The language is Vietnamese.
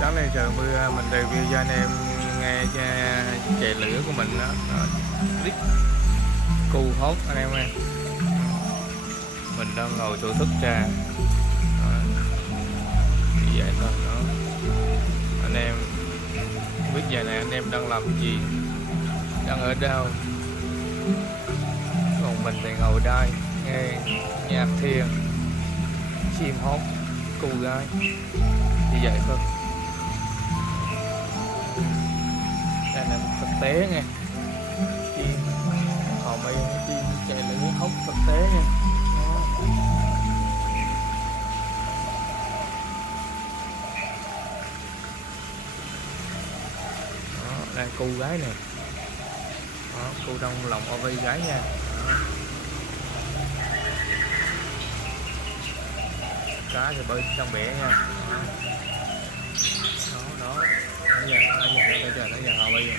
Sáng nay trời mưa mình review cho anh em nghe chạy lửa của mình đó, clip cu hốt anh em ơi. Mình đang ngồi thưởng thức trà như vậy thôi đó. Anh em không biết giờ này anh em đang làm gì, đang ở đâu, còn mình thì ngồi đây nghe nhạc thiền chim hót cu gái như vậy thôi. Đây là một thực tế nha, chim hò mây, chim chạy lửa hốc thực tế nha. Đó, đây cu gái nè, cu đông lòng ovi gái nha. Đó. Cá thì bơi trong bể nha. Đó đó, ở nhà hò bây giờ